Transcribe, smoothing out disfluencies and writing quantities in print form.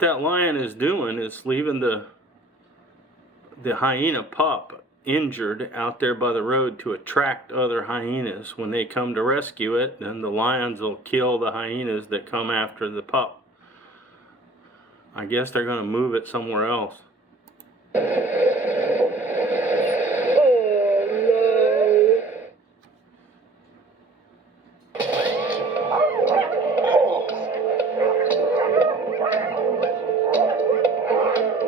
what that lion is doing is leaving the hyena pup injured out there by the road to attract other hyenas. When they come to rescue it, then the lions will kill the hyenas that come after the pup. I guess they're going to move it somewhere else.